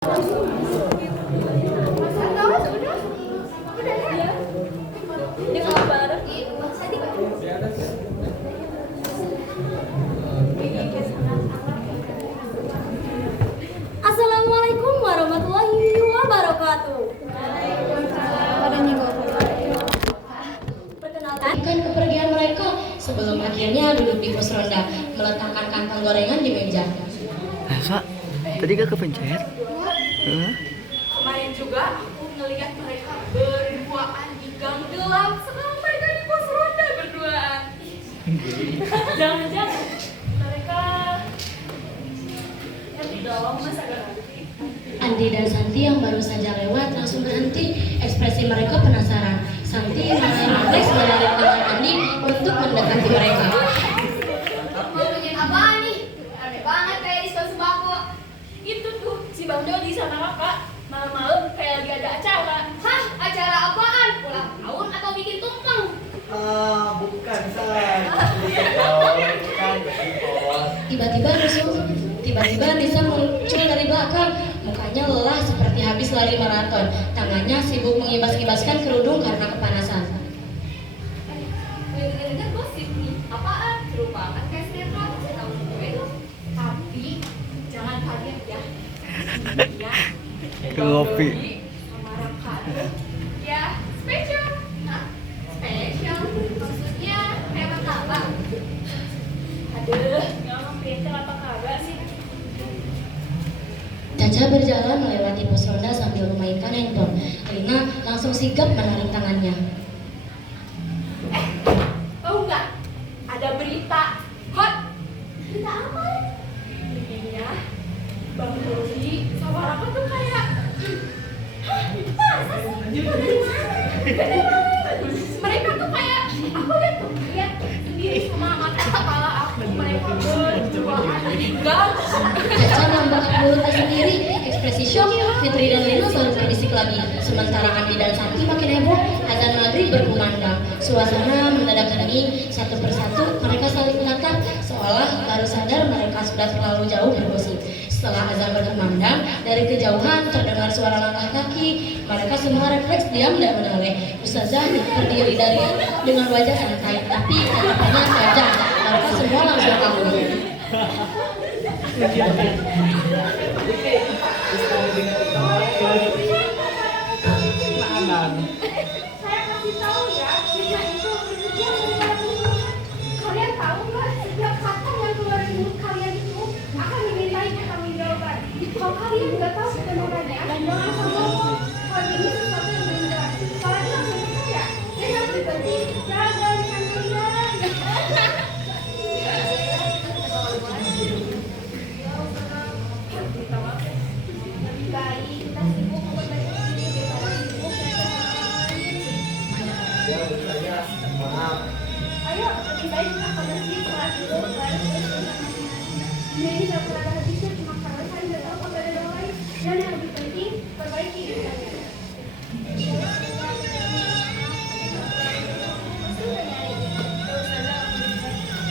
Assalamualaikum warahmatullahi wabarakatuh. Perkenalkan kepergian mereka sebelum akhirnya duduk di pos ronda meletakkan kantong gorengan di meja. Masa? Tadi gak kepencet? Kemarin juga aku ngelihat mereka berduaan di gang gelap. Sekarang mereka di pos ronda berduaan. Jangan-jangan mereka yang di dalam masa ganti. Andi dan Santi yang baru saja lewat langsung berhenti. Ekspresi mereka penasaran. Santi refleks menarik tangan Andi untuk mendekati mereka. Mau nanya apaan nih? Aneh banget kayak diskon sembako. Itu tuh si Bang Dodi sama kakak malam-malam kayak lagi ada acara. Hah? Acara apaan? Ulang tahun atau bikin tumpeng? Bukan bukan. Tiba-tiba Nisa muncul dari belakang. Mukanya lelah seperti habis lari maraton. Tangannya sibuk mengibas-ibaskan kerudung karena kepanasan. Dengar-dengar gosip nih. Apaan? Seru banget kayak sinetron. Saya tahu gue dong. Tapi jangan kaget ya. Ya. Kopi. Sama Raka. Ya, spesial. Hah? Spesial? Maksudnya kayak martabak. Aduh, ngomong pinter apa kagak sih? Caca berjalan melewati pos ronda sambil memainkan handphone. Rina langsung sigap menarik tangannya. Tahu nggak? Ada berita hot. Berita apa? Begini ya, Bang Dodi sama Raka tuh kayak, hah? Masa sih? Itu dari mana? Beneran. Mereka tuh kayak, aku lihat sendiri sama mata kepala aku. Mereka berduaan di gang. Caca nambah mulutnya sendiri, ekspresi shock. Fitri dan Lina selalu berbisik lagi. Sementara Andi dan Santi makin heboh. Azan maghrib berkumandang. Suasana mendadak hening. Satu persatu mereka saling menatap, seolah baru sadar mereka sudah terlalu jauh bergosip. Setelah azan berkumandang, dari kejauhan terdengar suara langkah kaki. Mereka semua refleks diam dan menoleh. Ustazah berdiri dengan wajah santai, tapi tatapannya tajam. Mereka semua langsung tahu. Saya kasih tahu ya, Rina itu dia benar-benar pintar. Kalian tahu nggak, setiap kata yang keluar dari mulut kalian itu akan dimintai pertanggungjawaban. Kalau kalian nggak tahu kebenarannya, jangan sombong. Kalau ini sesuatu yang benar, kalian langsung percaya. Jadi harus diganti, jaga dengan kalian. Lebih baik kita sibuk memperbaiki diri daripada sibuk ayo, lebih baik kita ke masjid sholat dulu baru ini tidak pernah ada hadisnya cuma karena saya tidak tahu apa ada doa lain dan yang lebih penting perbaiki diri kalian.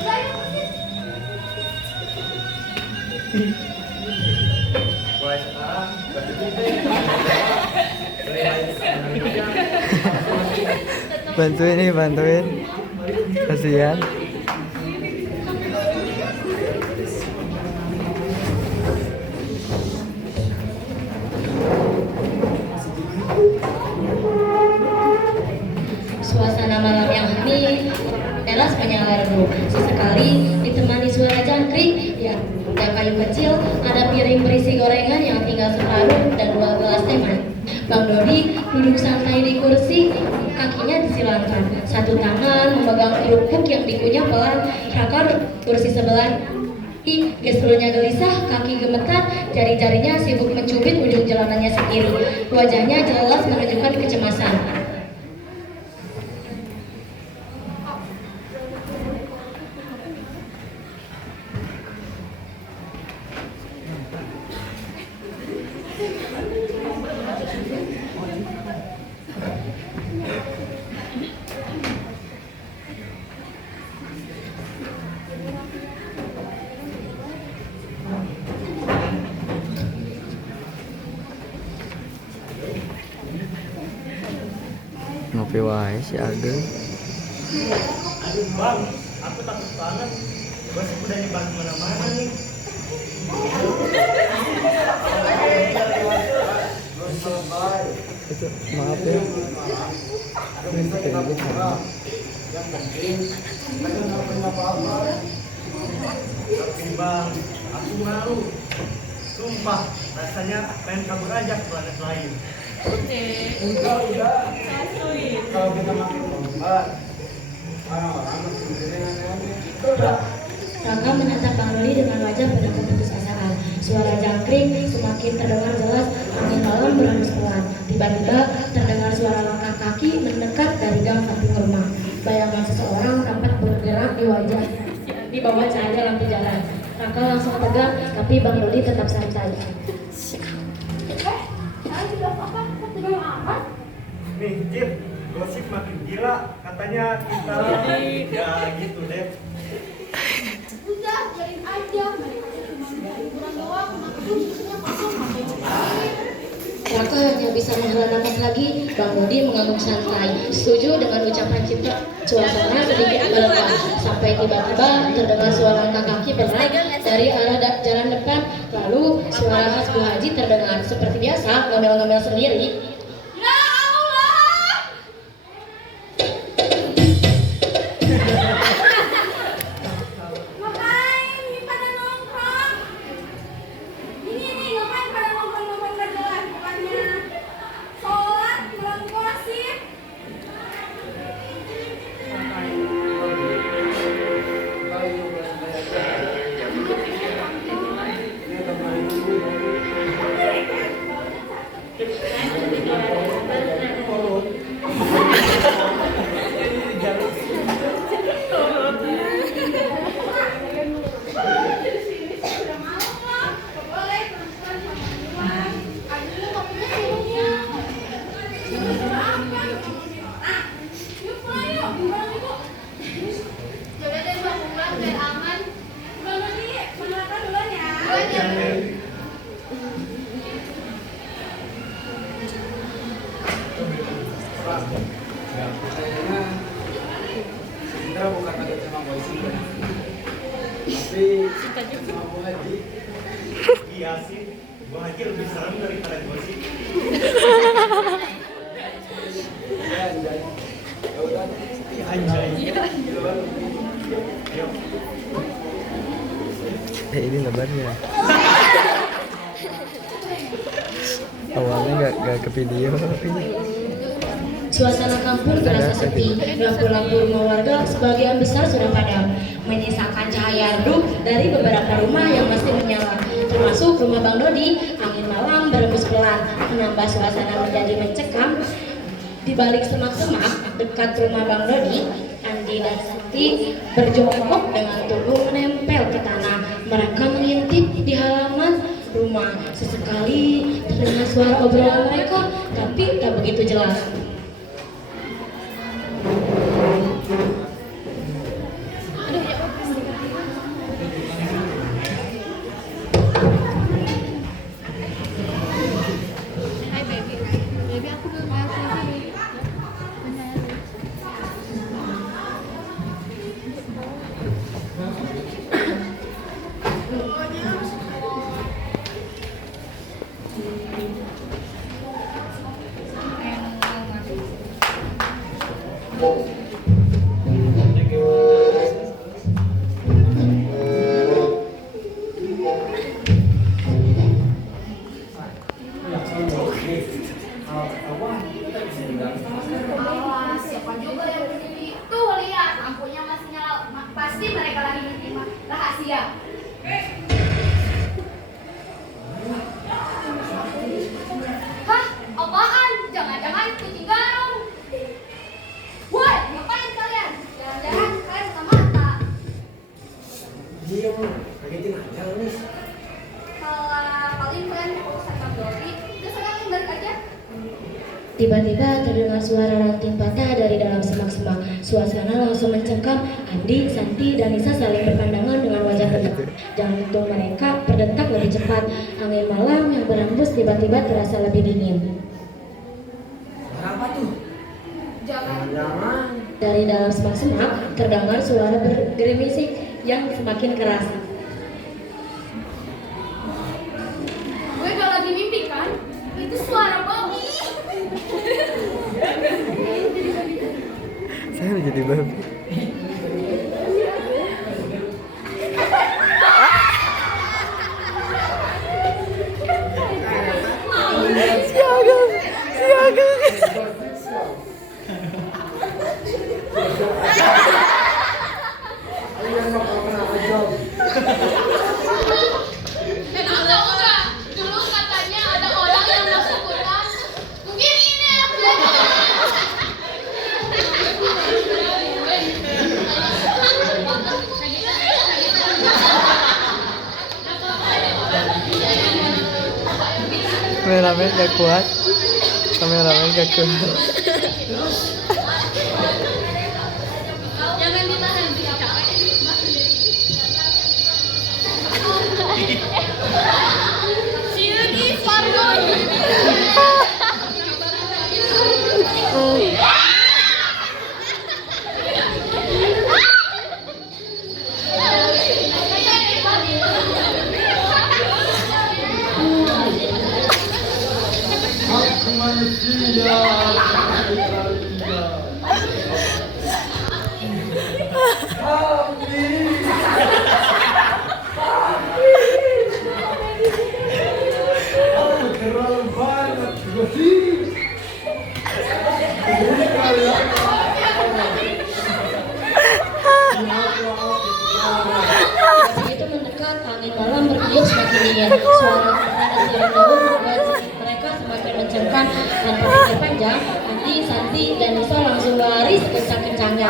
Udah ayo masjid. Bantuin. Kasihan. Suasana malam yang hening, teras menyala redup. Sesekali ditemani suara jangkrik, ya, ada kayu kecil, ada piring berisi gorengan yang tinggal separuh dan 2 gelas teh manis. Bang Dodi duduk santai di kursi, kakinya disilangkan. Satu tangan memegang kerupuk yang dikunyah pelan. Raka kursi sebelah. Gesturnya gelisah, kaki gemetar, jari-jarinya sibuk mencubit ujung jelanannya sendiri. Wajahnya jelas menunjukkan kecemasan. ngopi wae si Ageng. Aduh bang, aku takut banget. Gosip udah nyebar kemana-mana nih. Itu maaf ya. Tapi bang, aku malu. Sumpah, rasanya pengen kabur aja ke planet lain. Kalau kita makin lomba, orang-orang masih mikirin aneh-aneh. Raka menatap Bang Doli dengan wajah penuh keputusasaan. Suara jangkrik semakin terdengar jelas, angin malam berhembus pelan. Tiba-tiba terdengar suara langkah kaki mendekat dari gang samping rumah. Bayangan seseorang tampak bergerak di bawah cahaya lampu jalan. Raka langsung tegang, tapi Bang Doli tetap santai. Kalian juga apa? Kok tegang amat? Nih, Jim, gosip makin gila. Katanya kita ya gitu deh. Udah, biarin aja. Mereka cuma udah liburan doang. Kenapa tuh susunya kosong sampai sekali? Raka hanya bisa menghela nafas lagi. Bang Doli mengangguk santai, setuju dengan ucapan Citra. Suasana sedikit meredah, sampai tiba-tiba terdengar suara langkah kaki bergerak dari arah jalan depan. Lalu suara khas Bu Haji terdengar. Seperti biasa, ngomel-ngomel sendiri. Ya Allah! Ngapain nih pada nongkrong? Ini ngapain pada nongkrong-nongkrong gak jelas? Bukannya sholat, pulang gosip. Udah malam kok. Gak boleh pelan-pelan sama duluan. Aduh, kopinya minumnya. Apa? Ah, yuk pulang yuk. Pulang yuk. Coba deh Mbak pulang biar aman. Pulang lagi, makan duluan ya. Duluan ya. Indra bukan takut sama polisi, tapi sama Bu Haji. Iya sih, Bu Haji lebih serem daripada gosip. Ya, anjay. Ya udah. Anjay. Ayo. Ini lebarnya. Awalnya nggak ke video. Suasana kampung terasa sepi. Lampu-lampu rumah warga sebagian besar sudah padam, menyisakan cahaya redup dari beberapa rumah yang masih menyala, termasuk rumah Bang Dodi. Angin malam berembus pelan, menambah suasana menjadi mencekam. Di balik semak-semak dekat rumah Bang Dodi, Andi dan Sakti berjongkok dengan tubuh menempel ke tanah. Mereka mengintip di halaman rumah. Sesekali terdengar suara obrolan mereka, tapi tak begitu jelas. Awas, siapa juga yang berdiri? Tuh lihat, lampunya masih nyala. Pasti mereka lagi menerima rahasia. Hah? Apaan? Jangan-jangan kucing garong. Woi, ngapain kalian? Jangan-jangan kalian buta mata. Diam, kagetin aja nih. Kalau paling kalian mau urusan Bang Dodi, terus kalian balik aja. Tiba-tiba terdengar suara ranting patah dari dalam semak-semak. Suasana langsung mencekam. Andi, Santi, dan Nisa saling berpandangan dengan wajah tegang. Jantung mereka berdetak lebih cepat. Angin malam yang berhembus tiba-tiba terasa lebih dingin. Suara apa tuh? Jangan-jangan. Dari dalam semak-semak terdengar suara bergerimisik yang semakin keras. Gue gak lagi mimpi kan? Itu suara babi. Saya udah jadi babi. Tahu nggak? Dulu katanya ada orang yang masuk hutan. Mungkin ini aku. Kameramen gak kuat. Kameramen gak kuat. Jangan ditahan, capek. Si Yudi Fargo. Hak manusia. Terlalu banyak gosip. Begitu mendekat, angin malam bertiup semakin dingin. Suara dan siang daun membuat mereka semakin mencengkam. Tanpa pikir panjang, Andi, Santi, dan Nisa langsung lari sekencang-kencangnya.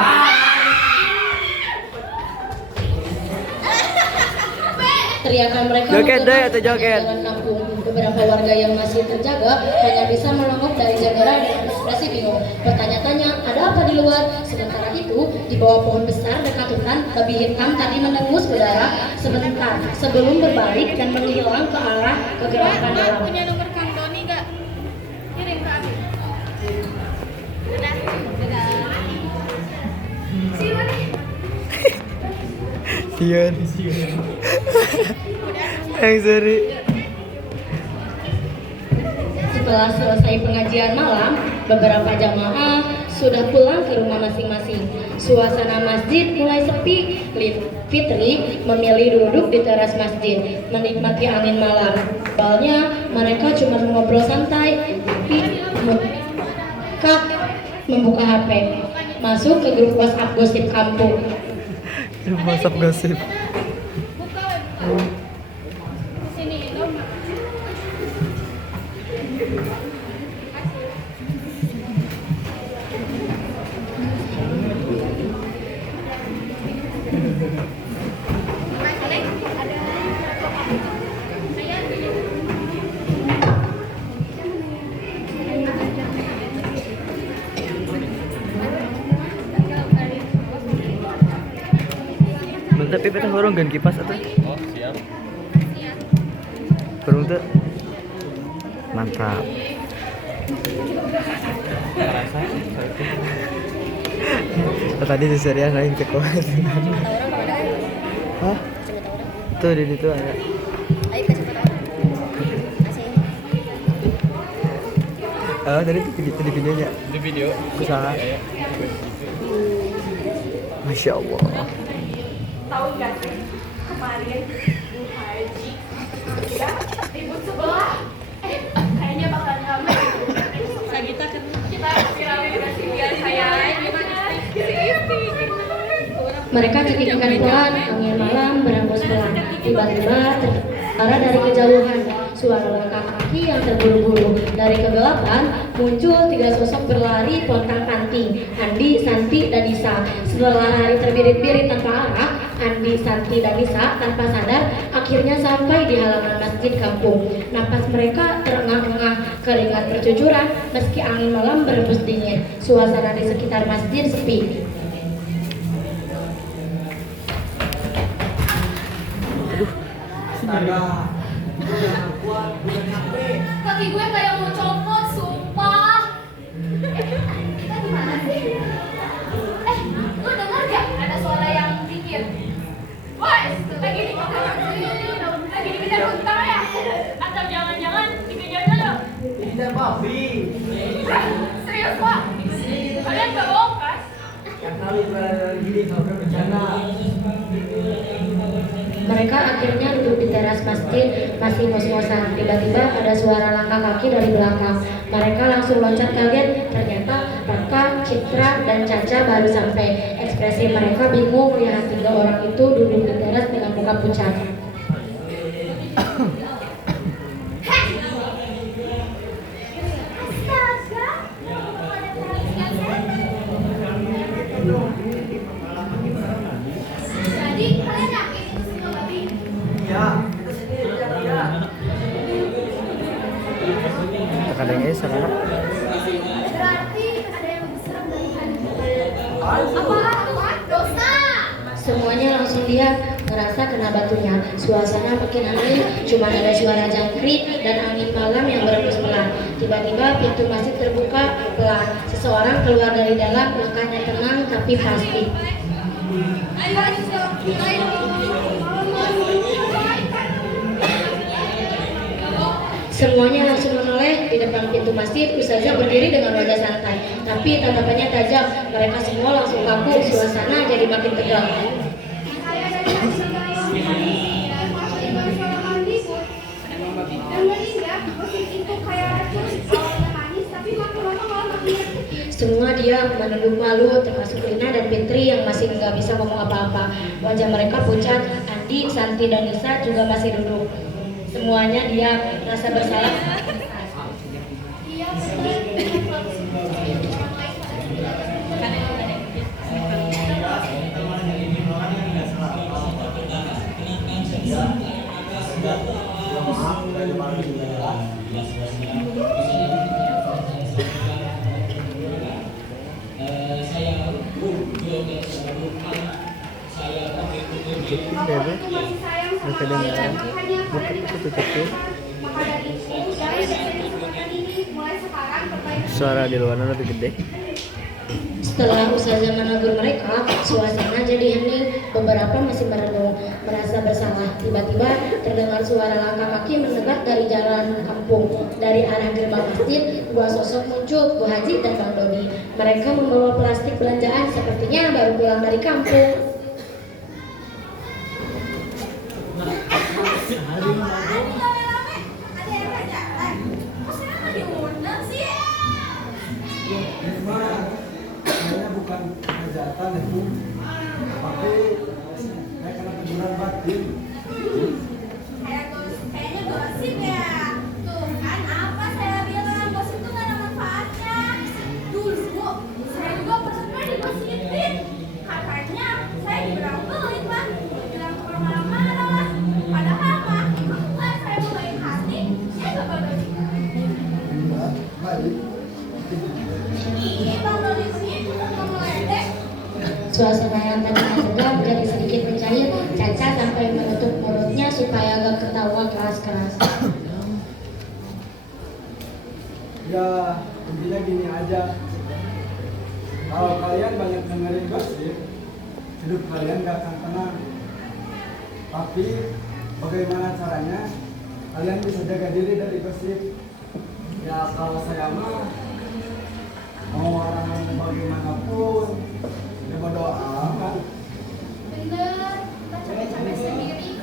Teriakan mereka Joget deh, menggema atau joget? jalan kampung. Beberapa warga yang masih terjaga hanya bisa melongok dari jendela dengan ekspresi bingung. Bertanya-tanya, ada apa di luar? Sementara itu, di bawah pohon besar dekat hutan, babi hitam tadi mendengus udara sebentar sebelum berbalik dan menghilang ke arah kegelapan dalam. Punya nomor Kang Doni nggak? Kirim ke aku. Dadah. Sian. Yang seri. Setelah selesai pengajian malam, beberapa jamaah sudah pulang ke rumah masing-masing. Suasana masjid mulai sepi. Fitri memilih duduk di teras masjid, menikmati angin malam. Awalnya mereka cuma ngobrol santai, tapi Kak membuka HP, masuk ke grup WhatsApp gosip kampung. WhatsApp gosip. Buka sini dong. Mantap, kita horong gan kipas atau? Oh, siap. Horong tuh. Mantap. Rasa Tadi seserian lain kekuat. Hah? Tuh di situ ada. Oh, tadi tuh di videonya. di video. Usaha. Masya Allah. Tahu nggak sih kemarin Bu Haji ya ribut sebelah kayaknya bakal ramai Sagita kan kita viralisasi biar saya gimana Mereka cekikkan pelan, angin malam berembus pelan. Tiba-tiba terdengar dari kejauhan suara langkah kaki yang terburu-buru. Dari kegelapan muncul 3 sosok berlari pontang-panting, Andi, Santi, dan Nisa. Setelah lari terbirit-birit tanpa arah, Andi, Santi, dan Nisa tanpa sadar akhirnya sampai di halaman masjid kampung. Napas mereka terengah-engah, keringat bercucuran meski angin malam berembus dingin. Suasana di sekitar masjid sepi. Astaga. Bukan kuat, bukan capek. kaki gue kayak mau copot sumpah kita gimana sih Atau jangan-jangan dikejar-kejar? Tidak, Papi. Serius, Pak? Kalian gak bohong, kan? Yang kali gini kalau bencana. Mereka akhirnya duduk di teras masjid, masih ngos-ngosan. Tiba-tiba ada suara langkah kaki dari belakang. Mereka langsung loncat kaget. Ternyata Raka, Citra, dan Caca baru sampai. Ekspresi mereka bingung melihat 3 orang itu duduk di teras dengan muka pucat. Jadi, kalian yakin itu semua babi? Ya, kita sendiri ya. Kadangnya sekarang Berarti ada yang lebih serem dari hantu. Apa? Dosa! Semuanya langsung diam, merasa kena batunya. Suasana makin aneh, cuma ada suara jangkrik dan angin malam yang berembus pelan. Tiba-tiba pintu masjid terbuka pelan. Seseorang keluar dari dalam, langkahnya tenang tapi pasti. Semuanya langsung menoleh di depan pintu masjid. Ustazah berdiri dengan wajah santai, tapi tatapannya tajam. Mereka semua langsung kaku, suasana jadi makin tegang. Saya dari dan melihat musik itu kayak racun, awalnya manis tapi makin lama malah makin ngerti. Semua diam, menunduk malu, termasuk Lina dan Fitri yang masih nggak bisa ngomong apa-apa. Wajah mereka pucat. Andi, Santi, dan Nisa juga masih duduk. Semuanya diam, rasa bersalah. Iya betul. Orang lain pada Bebe, masih sayang sama kedengaran kalian, makanya bukan kalian itu tutup. maka dari itu jangan disebutkan ini mulai sekarang perbaiki. Suara di luar lebih gede. Setelah Ustazah menegur mereka, suasana jadi hening. Beberapa masih merenung, merasa bersalah. Tiba-tiba terdengar suara langkah kaki mendekat dari jalan kampung. Dari arah gerbang masjid, 2 sosok muncul, Bu Haji dan Bang Dodi. Mereka membawa plastik belanjaan, sepertinya baru pulang dari kampung. Kayaknya bukan kejahatan itu, tapi saya kena teguran batin. Kayaknya gosip ya. Tuh kan apa saya bilang gosip itu gak ada manfaatnya. Dulu saya juga pernah digosipin. Katanya saya dibilang pelit Pak. Bilang orang marah-marah lah. Padahal mah kalau saya mau baik hati, saya gak bakal Baik. Ini Bang Dodi begitu kan meledek. Suasana yang tadinya tegang jadi sedikit mencair. Caca sampai menutup mulutnya supaya gak ketawa keras-keras. Ya, intinya gini aja. Kalau kalian banyak dengerin gosip, hidup kalian gak akan tenang. Tapi bagaimana caranya kalian bisa jaga diri dari gosip? Ya kalau saya mah mau orang bagaimanapun, ya berdoa amat. Bener, kita capek-capek sendiri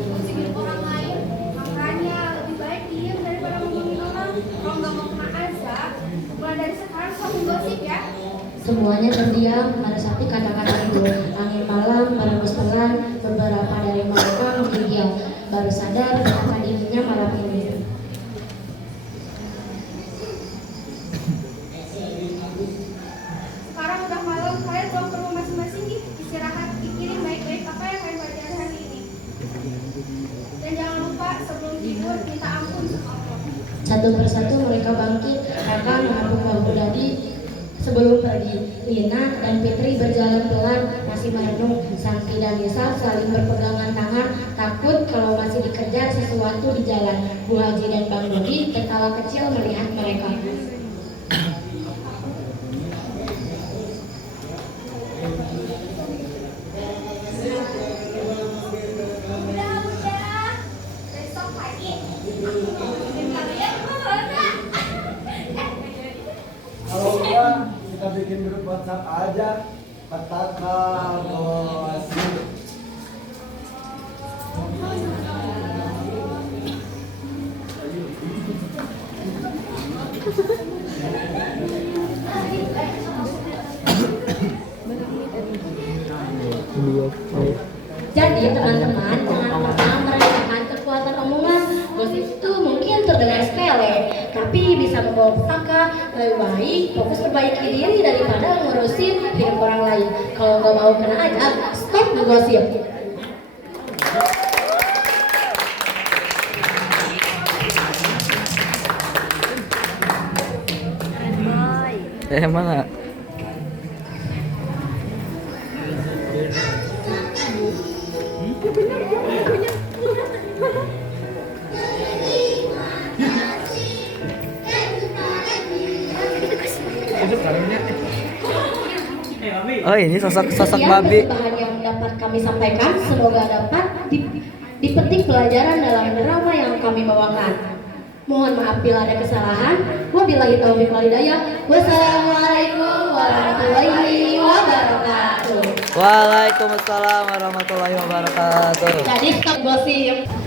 musik hidup orang lain. Makanya lebih baik diem daripada ngomongin orang. Kalau nggak mau kena azab, mulai dari sekarang kamu gosip ya. Semuanya terdiam meresapi kata-kata itu. Angin malam merembus pelan. Beberapa dari mereka menggigil, baru sadar betapa dinginnya malam ini. Sekarang udah malam, kalian pulang ke rumah masing-masing nih. Istirahat, pikirin baik-baik apa yang kalian pelajari hari ini. Dan jangan lupa sebelum tidur minta ampun sama Allah. Satu persatu mereka bangkit. Raka menghapus bahu Dadi sebelum pergi. Lina dan Fitri berjalan pelan, masih merenung. Santi dan Nisa saling berpegangan tangan, takut kalau masih dikejar sesuatu di jalan. Bu Haji dan Bang Dodi tertawa kecil melihat mereka. Udah, besok pagi bikin grup WhatsApp aja. Petaka gosip. Jadi teman-teman jangan pernah meremehkan kekuatan omongan. Gosip itu mungkin terdengar sepele, tapi bisa membawa petaka. Lebih baik fokus perbaiki diri daripada ngurusin hidup orang lain. Kalau nggak mau kena ajab, stop ngegosip. Mana? Oh ini sosok Sekian babi. bahan yang dapat kami sampaikan, semoga dapat dipetik pelajaran dalam drama yang kami bawakan. Mohon maaf bila ada kesalahan. Wabillahi taufiq wal hidayah. Wassalamualaikum warahmatullahi wabarakatuh. Waalaikumsalam warahmatullahi wabarakatuh. Jadi stop gosip.